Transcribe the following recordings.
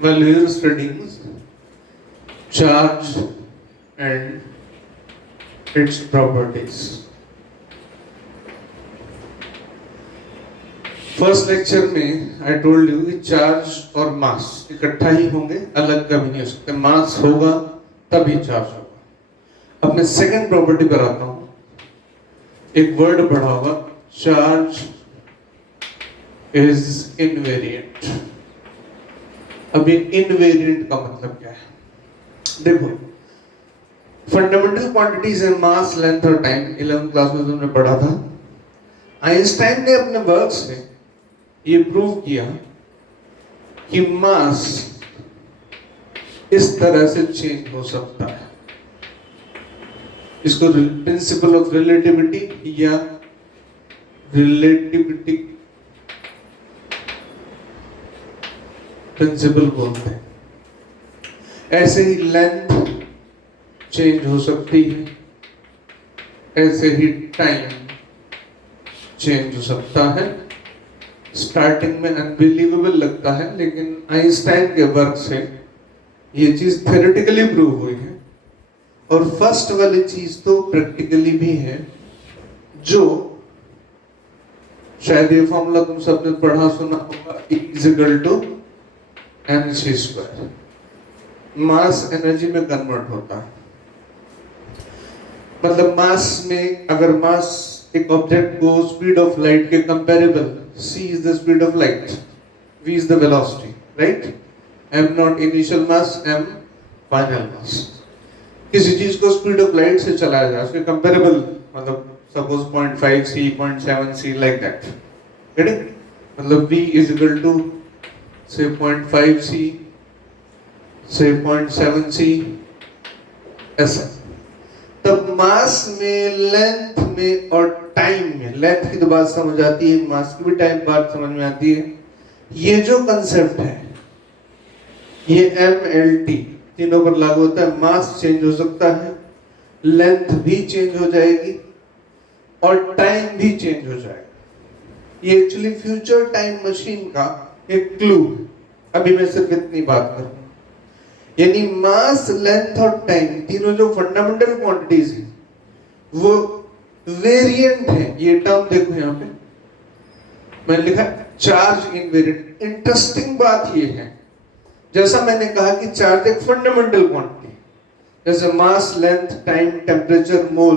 while we are studying charge and its properties. First lecture में I told you कि charge और मास इकट्ठा ही होंगे, अलग कभी नहीं हो सकते। मास होगा तभी चार्ज होगा। अब मैं सेकंड प्रॉपर्टी पर आता हूं। एक वर्ड पढ़ा होगा, चार्ज इज इनवेरिएंट। अब ये इनवेरिएंट का मतलब क्या है? देखो, फंडामेंटल क्वांटिटीज है मास, लेंथ और टाइम। 11th क्लास में तुमने पढ़ा था। आइंस्टाइन ने अपने वर्क से ये प्रूव किया कि मास इस तरह से चेंज हो सकता है। इसको प्रिंसिपल ऑफ रिलेटिविटी या रिलेटिविटी प्रिंसिपल बोलते हैं। ऐसे ही लेंथ चेंज हो सकती है, ऐसे ही टाइम चेंज हो सकता है। स्टार्टिंग में अनबिलीवेबल लगता है, लेकिन आइंस्टाइन के वर्क से ये चीज थ्योरेटिकली प्रूव हुई है। और फर्स्ट वाली चीज तो प्रैक्टिकली भी है, जो शायद ये फॉर्मूला तुम सबने पढ़ा सुना होगा, E = mc²। मास एनर्जी में कन्वर्ट होता है। मतलब मास में, अगर मास एक ऑब्जेक्ट को स्पीड ऑफ लाइट के comparable, c is the speed of light, v is the velocity, right? m0 initial mass, m final mass। किसी चीज को स्पीड ऑफ लाइट से चलाया जाए, उसके कंपैरेबल, मतलब suppose 0.5 c, 0.7 c, like that, getting? मतलब v = से 0.5 c से 0.7 c, ऐसा। तब मास में, लेंथ में और टाइम में, लेंथ की तो बात समझ आती है, मास की भी टाइम बात समझ में आती है। ये जो कंसेप्ट है, ये MLT तीनों पर लागू होता है। मास चेंज हो सकता है, लेंथ भी चेंज हो जाएगी और टाइम भी चेंज हो जाएगा। ये एक्चुअली फ्यूचर टाइम मशीन का एक क्लू है। अभी मैं सिर्फ इतनी बात करूँ, यानी मास, लेंथ और टाइम तीनों जो फंडामेंटल क्वांटिटीज हैं, वो वेरिएंट है। ये टर्म देखो यहाँ पे मैंने लिखा चार्ज इनवेरिएंट। इंटरेस्टिंग बात ये है, जैसा मैंने कहा कि चार्ज एक फंडामेंटल क्वांटिटी, जैसे मास, लेंथ, टाइम, टेम्परेचर, मोल,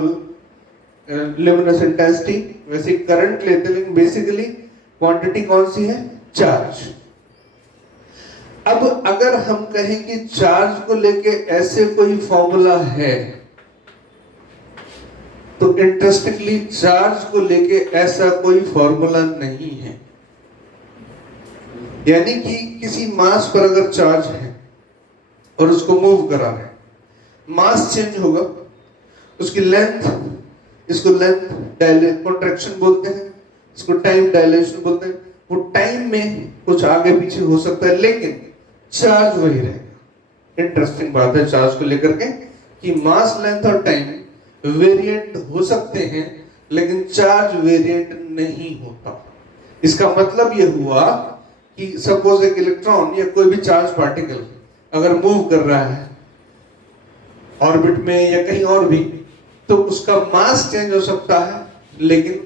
ल्यूमिनस इंटेंसिटी, वैसे करंट लेते हैं, लेकिन बेसिकली क्वांटिटी कौन सी है? चार्ज। अब अगर हम कहें कि चार्ज को लेके ऐसे कोई फॉर्मूला है, तो इंटरेस्टिंगली चार्ज को लेके ऐसा कोई फॉर्मूला नहीं है। यानी कि किसी मास पर अगर चार्ज है और उसको मूव करा है, मास चेंज होगा, उसकी लेंथ, इसको लेंथ कॉन्ट्रैक्शन बोलते हैं, इसको टाइम डायलेशन बोलते हैं। वो टाइम में कुछ आगे पीछे हो सकता है, लेकिन चार्ज वही रहेगा। इंटरेस्टिंग बात है चार्ज को लेकर के कि मास, लेंथ और टाइम वेरिएंट हो सकते हैं, लेकिन चार्ज वेरिएंट नहीं होता। इसका मतलब यह हुआ कि सपोज एक इलेक्ट्रॉन या कोई भी चार्ज पार्टिकल अगर मूव कर रहा है ऑर्बिट में या कहीं और भी, तो उसका मास चेंज हो सकता है, लेकिन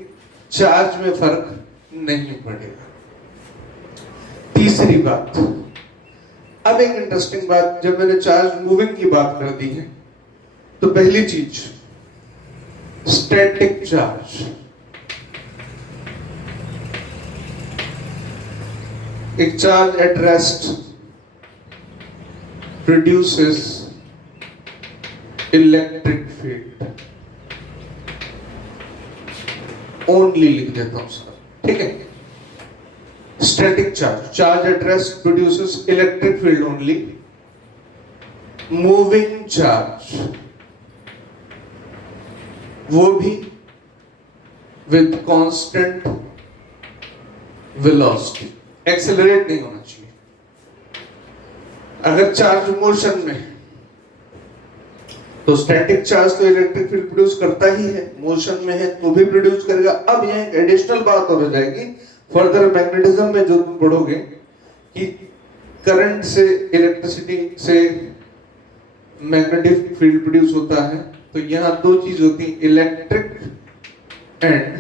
चार्ज में फर्क नहीं पड़ेगा। तीसरी बात, अब एक इंटरेस्टिंग बात, जब मैंने चार्ज मूविंग की बात कर दी है, तो पहली चीज स्टैटिक चार्ज। एक charge at rest produces electric field. Only लिख देता हूं सर, ठीक है? Static charge, charge at rest produces electric field only. Moving charge, वो भी विद कांस्टेंट वेलोसिटी, एक्सेलरेट नहीं होना चाहिए। अगर चार्ज मोशन में, तो स्टैटिक चार्ज तो इलेक्ट्रिक फील्ड प्रोड्यूस करता ही है, मोशन में है तो भी प्रोड्यूस करेगा। अब यहाँ एक एडिशनल बात हो जाएगी फर्दर मैग्नेटिज्म में, जो तुम पढ़ोगे कि करंट से, इलेक्ट्रिसिटी से मैग्नेटिक फील्ड प्रोड्यूस होता है। तो यहाँ दो चीज होती है, इलेक्ट्रिक एंड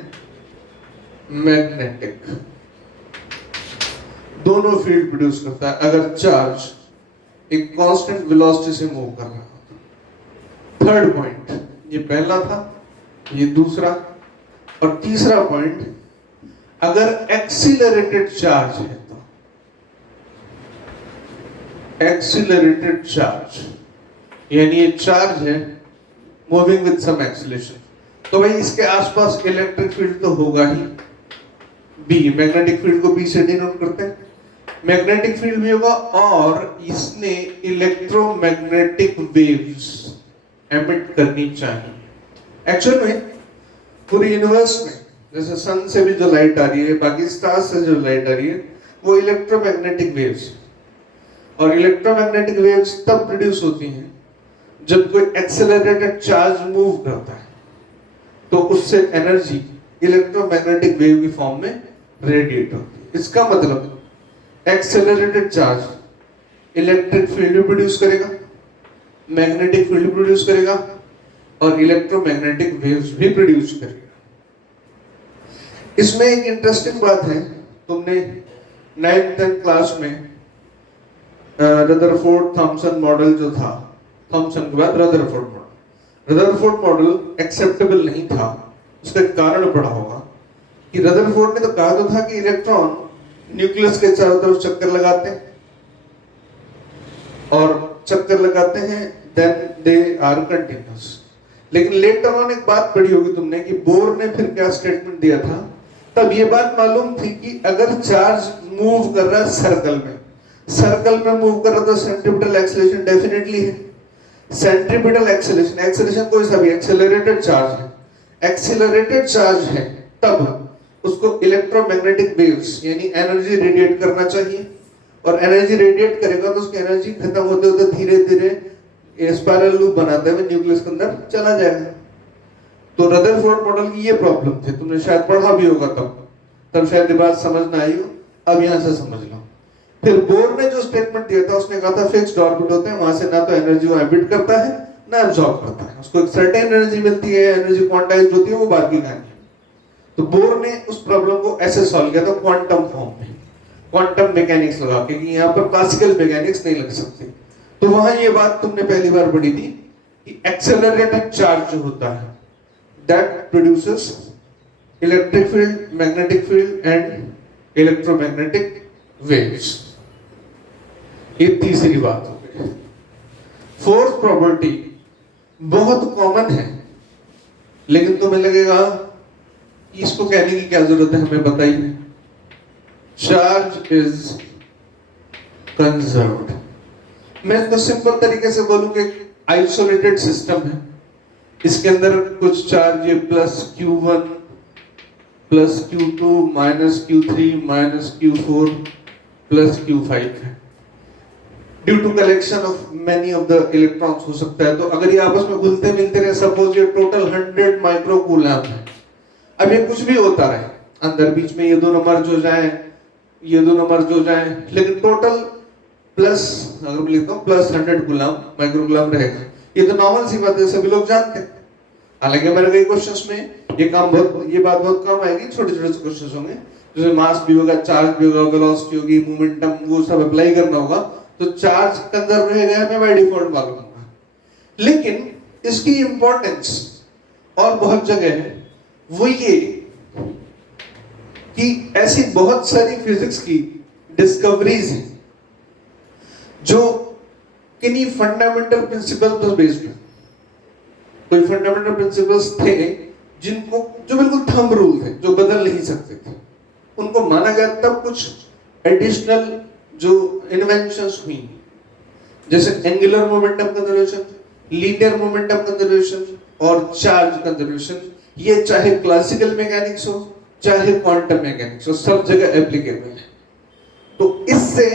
मैग्नेटिक, दोनों फील्ड प्रोड्यूस करता है अगर चार्ज एक कांस्टेंट वेलोसिटी से मूव कर रहा है। थर्ड पॉइंट, ये पहला था, ये दूसरा, और तीसरा पॉइंट, अगर एक्सीलरेटेड चार्ज है तो एक्सीलरेटेड चार्ज यानी ये चार्ज है मूविंग विद सम एक्सीलरेशन, तो भाई इसके आसपास इलेक्ट्रिक फील्ड तो होगा ही। बी, मैग्नेटिक फील्ड को बी से डिनोट करते हैं, मैग्नेटिक फील्ड भी होगा और इसने इलेक्ट्रोमैग्नेटिक वेव्स एमिट करनी चाहिए। एक्चुअल में पूरे यूनिवर्स में जैसे सन से भी जो लाइट आ रही है, बाकी स्टार्स से जो लाइट आ रही है, वो इलेक्ट्रोमैग्नेटिक वेव्स, और इलेक्ट्रोमैग्नेटिक वेव्स तब प्रोड्यूस होती हैं जब कोई एक्सेलरेटेड चार्ज मूव करता है, तो उससे एनर्जी इलेक्ट्रोमैग्नेटिक वेव की फॉर्म में रेडिएट होती है। इसका मतलब accelerated charge electric field produce करेगा, मैग्नेटिक फील्ड प्रोड्यूस करेगा और इलेक्ट्रोमैग्नेटिक वेव्स भी प्रोड्यूस करेगा। इसमें एक इंटरेस्टिंग बात है, तुमने 9th 10th क्लास में रदरफोर्ड थॉमसन मॉडल जो था, थॉमसन के बाद रदरफोर्ड मॉडल एक्सेप्टेबल नहीं था। उसका कारण पड़ा होगा कि रदरफोर्ड ने तो कहा तो था कि इलेक्ट्रॉन न्यूक्लियस के चारों तरफ चक्कर लगाते हैं और चक्कर लगाते हैं, देन दे आर कंटिन्यूअस। लेकिन लेटर ऑन एक बात पढ़ी होगी तुमने कि बोर ने फिर क्या स्टेटमेंट दिया था, तब ये बात मालूम थी कि अगर चार्ज मूव कर रहा है सर्कल में मूव कर रहा तो सेंट्रीपिटल एक्सेलरेशन डेफिनेटली है। सेंट्रीपिटल एक्सेलरेशन कोई सा भी एक्सेलरेटेड चार्ज है, एक्सेलरेटेड चार्ज है, तब उसको इलेक्ट्रोमैग्नेटिक वेव्स यानी एनर्जी रेडिएट करना चाहिए, और एनर्जी रेडिएट करेगा तो उसकी एनर्जी खत्म होते होते धीरे धीरे स्पाइरल लूप बनाते हुए न्यूक्लियस के अंदर चला जाएगा। तो रदरफोर्ड मॉडल की ये प्रॉब्लम थी, तुमने शायद पढ़ा भी होगा तब शायद ये बात समझ ना आई हो, अब यहां से समझ लो। फिर बोर ने जो स्टेटमेंट दिया था, उसने कहा था फिक्स्ड ऑर्बिट होते हैं, वहां से ना तो एनर्जी को एमिट करता है ना एब्जॉर्ब करता है, उसको एक सर्टेन एनर्जी मिलती है, एनर्जी क्वांटाइज्ड होती है, वो बात की कहानी है। तो बोर ने उस प्रॉब्लम को ऐसे सॉल्व किया था क्वांटम फॉर्म में, क्वांटम मैकेनिक्स लगा के, कि यहाँ पर क्लासिकल मैकेनिक्स नहीं लग सकती। तो वहां ये बात तुमने पहली बार पढ़ी थी कि एक्सेलरेटेड चार्ज जो होता है that produces electric field, magnetic field and electromagnetic waves. ये तीसरी बात हो गई। फोर्थ प्रॉपर्टी बहुत कॉमन है, लेकिन तुम्हें लगेगा कि इसको कहने की क्या जरूरत है, हमें बताइए। Charge is conserved. मैं इसको सिंपल तरीके से बोलूं कि आइसोलेटेड सिस्टम है, इसके अंदर कुछ चार्ज ये plus Q1 plus Q2 minus Q3 minus Q4 plus Q5 है, due to collection of many of the electrons हो सकता है। तो अगर ये आपस में घुलते मिलते रहे, सपोज ये टोटल 100 माइक्रो कूलम्ब है, अब ये कुछ भी होता रहे अंदर, बीच में ये दोनों मर्ज हो जाएं, ये दोनों मर्ज हो जाएं, लेकिन टोटल प्लस, अगर मैं लिखता हूं प्लस 100 कूलम्ब माइक्रो कूलम्ब रहेगा। ये तो नॉर्मल सी बात है, सभी लोग जानते हैं। हालांकि मेरे कई क्वेश्चंस में ये बात बहुत कम आएगी, छोटे छोटे क्वेश्चंस होंगे जिसमें मास भी होगा, चार्ज भी होगा, वेलोसिटी होगी, मोमेंटम, वो सब अप्लाई करना होगा, तो चार्ज कंजर्व रहेगा हमें बाय डिफॉल्ट मालूम होगा। लेकिन इसकी इंपॉर्टेंस और बहुत जगह है, वो ये कि ऐसी बहुत सारी फिजिक्स की डिस्कवरीज हैं जो किन्हीं फंडामेंटल प्रिंसिपल पर बेस्ड है। कोई फंडामेंटल प्रिंसिपल्स थे जो बिल्कुल थंब रूल थे, जो बदल नहीं सकते थे, उनको माना गया। तब कुछ एडिशनल जो इन्वेंशंस हुई, जैसे angular momentum conservation, linear momentum conservation और चार्ज कंजर्वेशन, ये चाहे क्लासिकल मैकेनिक्स हो चाहे क्वांटम मैकेनिक्स हो, सब जगह एप्लीकेबल है। तो इससे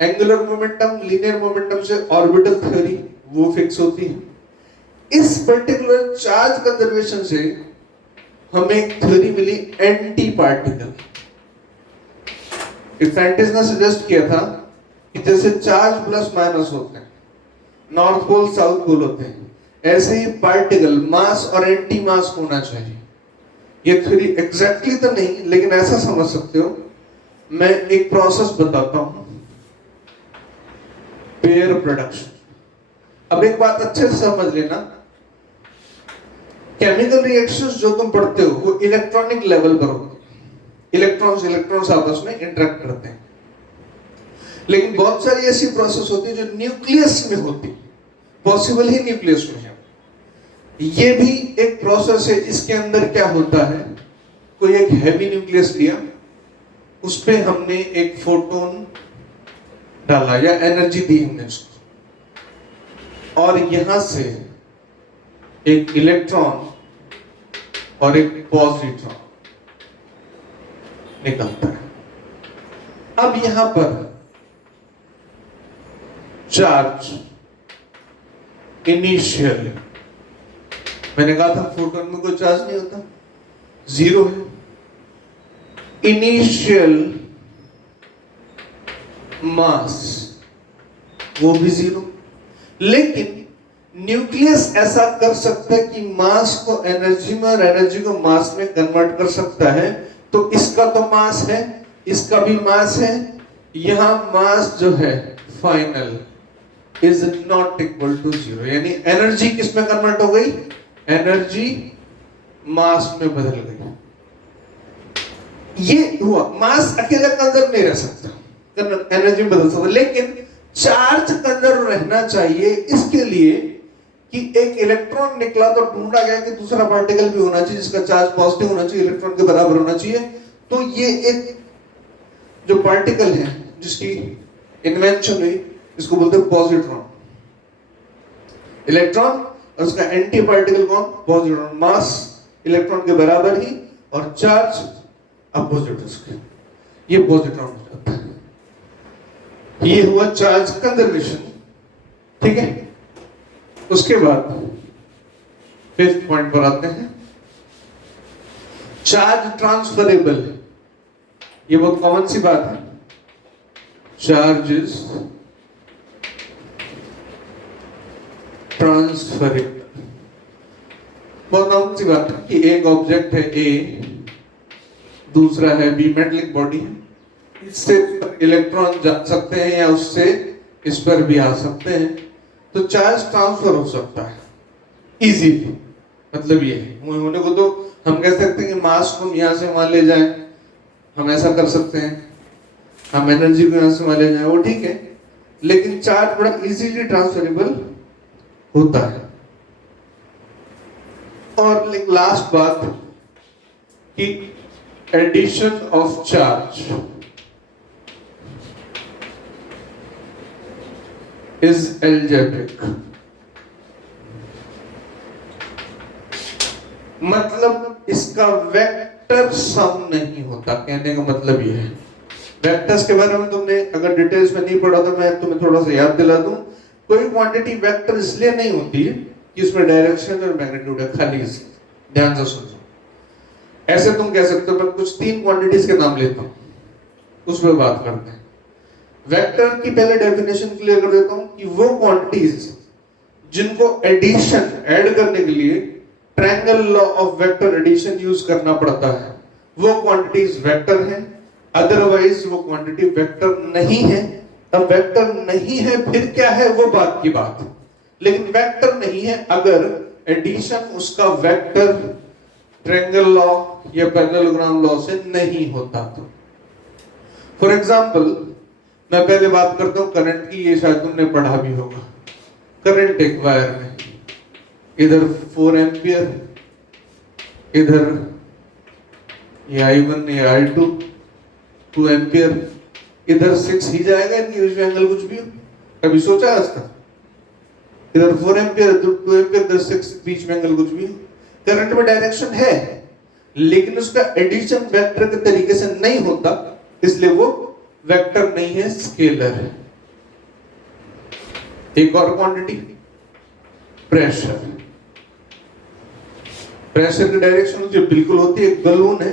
एंगुलर मोमेंटम, लीनियर मोमेंटम से ऑर्बिटल थ्योरी वो फिक्स होती है। इस पर्टिकुलर चार्ज कंजर्वेशन से हमें एक थ्योरी मिली एंटी पार्टिकल। एक साइंटिस्ट ने सजेस्ट किया था कि जैसे चार्ज प्लस माइनस होते हैं, नॉर्थ पोल साउथ पोल होते हैं, ऐसे ही पार्टिकल मास और एंटी मास होना चाहिए। ये थ्योरी एग्जैक्टली तो नहीं, लेकिन ऐसा समझ सकते हो। मैं एक प्रोसेस बताता हूं, पेयर प्रोडक्शन। अब एक बात अच्छे से समझ लेना, केमिकल रिएक्शंस जो तुम पढ़ते हो वो इलेक्ट्रॉनिक लेवल पर होते हैं, इलेक्ट्रॉन्स आपस में इंटरेक्ट करते हैं। लेकिन बहुत सारी ऐसी प्रोसेस होती है जो न्यूक्लियस में होती है, पॉसिबल ही न्यूक्लियस में है। ये भी एक प्रोसेस है। इसके अंदर क्या होता है, कोई एक हैवी न्यूक्लियस लिया, उस पे हमने एक फोटोन डाला या एनर्जी दी हमने उसको, और यहां से एक इलेक्ट्रॉन और एक पॉजिट्रॉन निकलता है। अब यहां पर चार्ज इनिशियल, मैंने कहा था फोटोन में कोई चार्ज नहीं होता, जीरो है। इनिशियल मास वो भी जीरो। लेकिन न्यूक्लियस ऐसा कर सकता है कि मास को एनर्जी में और एनर्जी को मास में कन्वर्ट कर सकता है। तो इसका तो मास है, इसका भी मास है। यहां मास जो है final is not equal to zero, यानी एनर्जी किस में कन्वर्ट हो गई, एनर्जी मास में बदल गई। ये हुआ, मास अकेला कंजर्व नहीं रह सकता, एनर्जी में बदल सकता, लेकिन चार्ज कंजर्व रहना चाहिए। इसके लिए कि एक इलेक्ट्रॉन निकला तो ढूंढा गया कि दूसरा पार्टिकल भी होना चाहिए जिसका चार्ज पॉजिटिव होना चाहिए, इलेक्ट्रॉन के बराबर होना चाहिए। तो ये एक जो पार्टिकल है जिसकी इन्वेंशन हुई, इसको बोलते हैं पॉजिट्रॉन। इलेक्ट्रॉन और उसका एंटी पार्टिकल कौन, पॉजिट्रॉन। मास इलेक्ट्रॉन के बराबर ही और चार्ज अपोजिट उसके, ये पॉजिट्रॉन हो जाता है। ये हुआ चार्ज कंजर्वेशन, ठीक है। उसके बाद फिफ्थ पॉइंट पर आते हैं, चार्ज ट्रांसफरेबल। ये बहुत कॉमन सी बात है, चार्जेस ट्रांसफरेबल। बहुत कॉमन सी बात है कि एक ऑब्जेक्ट है ए, दूसरा है बी, मेटलिक बॉडी है, इससे इलेक्ट्रॉन जा सकते हैं या उससे इस पर भी आ सकते हैं, तो चार्ज ट्रांसफर हो सकता है इजीली। मतलब ये होने को तो हम कह सकते हैं कि मास को हम यहां से वहां ले जाएं, हम ऐसा कर सकते हैं, हम एनर्जी को यहां से वहां ले जाएं, वो ठीक है। लेकिन चार्ज बड़ा इजीली ट्रांसफरेबल होता है। और लास्ट बात कि addition of charge is algebraic। मतलब इसका वेक्टर सम नहीं होता, कहने का मतलब ये है। वेक्टर्स के बारे में तुमने अगर डिटेल्स में नहीं पढ़ा तो मैं तुम्हें थोड़ा सा याद दिला दूं। कोई क्वांटिटी वेक्टर इसलिए नहीं होती है कि उसमें डायरेक्शन और मैग्नीट्यूड है, खाली इसलिए। ध्यान से सुनो, ऐसे तुम कह सकते हो, मैं कुछ 3 क्वांटिटीज के नाम लेता हूं, उस पर बात करते हैं। वेक्टर की पहले डेफिनेशन क्लियर कर देता हूं कि वो क्वांटिटीज जिनको एडिशन ऐड करने के लिए triangle law of vector addition use करना पड़ता है, वो क्वांटिटीज वेक्टर हैं। अदरवाइज वो क्वांटिटी वेक्टर नहीं है। अब वेक्टर नहीं है फिर क्या है, वो बात की बात। लेकिन वेक्टर नहीं है अगर एडिशन उसका वेक्टर ट्रायंगल लॉ या पैरेललोग्राम लॉ से नहीं होता तो। फॉर एग्जांपल मैं पहले बात करता हूं करंट की, ये शायद तुमने पढ़ा भी होगा। करंट एक वायर में, इधर 4 एम्पियर, इधर ये I1 ये I2 2 एम्पियर, इधर 6 ही जाएगा, इनकी बीच में एंगल कुछ भी हो, कभी सोचा है इसका? इधर 4 एम्पियर 2 एम्पियर, इधर 6, बीच में एंगल कुछ भी हो। करंट में डायरेक्शन है, लेकिन उसका एडिशन वेक्टर के तरीके से नहीं होता, इसलिए वो वेक्टर नहीं है, स्केलर है। एक और क्वांटिटी प्रेशर। प्रेशर की डायरेक्शन जो बिल्कुल होती है, एक बलून है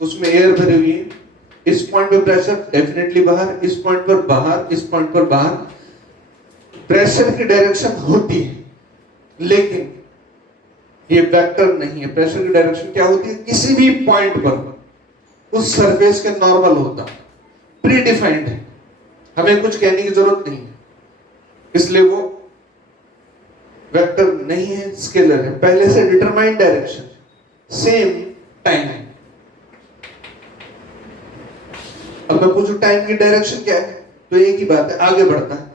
उसमें एयर भरी हुई है, इस पॉइंट पे प्रेशर डेफिनेटली बाहर, इस पॉइंट पर बाहर, इस पॉइंट पर बाहर। प्रेशर की डायरेक्शन होती है, लेकिन ये वेक्टर नहीं है। प्रेशर की डायरेक्शन क्या होती है? किसी भी पॉइंट पर उस सरफेस के नॉर्मल होता, प्री डिफाइंड है, हमें कुछ कहने की जरूरत नहीं है, इसलिए वो वेक्टर नहीं है, स्केलर है। पहले से डिटरमाइंड डायरेक्शन, सेम टाइम। अब मैं पूछूं टाइम की डायरेक्शन क्या है, तो एक ही बात है, आगे बढ़ता है,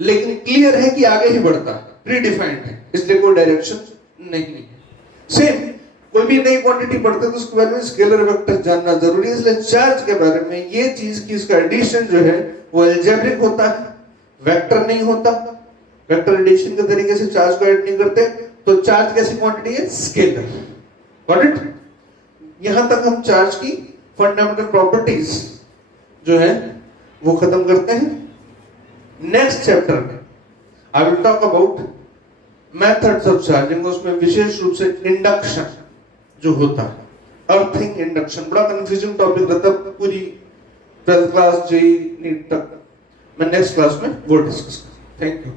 लेकिन क्लियर है कि आगे ही बढ़ता है, प्री डिफाइंड है, इसलिए कोई डायरेक्शन नहीं है। सेम कोई भी नई क्वांटिटी पढ़ते हैं तो उसके बारे में स्केलर वेक्टर जानना जरूरी है। इसलिए चार्ज के बारे में ये चीज की इसका एडिशन जो है वो अलजेब्रिक होता है, वेक्टर नहीं होता। वेक्टर एडिशन के तरीके से चार्ज को ऐड नहीं करते, तो चार्ज कैसी क्वांटिटी है? स्केलर। Got it? यहां तक हम चार्ज की फंडामेंटल प्रॉपर्टीज जो है वो खत्म करते हैं। नेक्स्ट चैप्टर में I will talk about methods of charging, उसमें विशेष रूप से इंडक्शन जो होता है, अर्थिंग इंडक्शन। बड़ा कंफ्यूजिंग टॉपिक रहता है पूरी 12th क्लास जेईई नीट तक। मैं नेक्स्ट क्लास में वो डिस्कस करूंगा। Thank you.